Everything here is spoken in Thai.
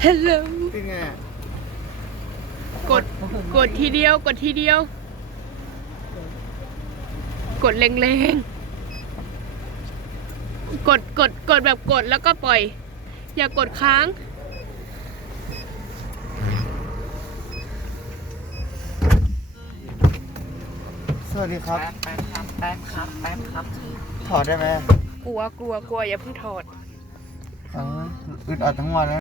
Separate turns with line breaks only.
ฮัลโหล
เป็นไง
กดทีเดียว กดทีเดียว กดแรงๆ กดแบบกดแล้วก็ปล่อย อย่ากดค้าง
สวัสดีครับ
แป๊บครับแป๊บครับแป๊บครับ
ถอดได้ไหม
กลัวอย่าเพิ่งถอด
อึดอัดทั้งวันแล้ว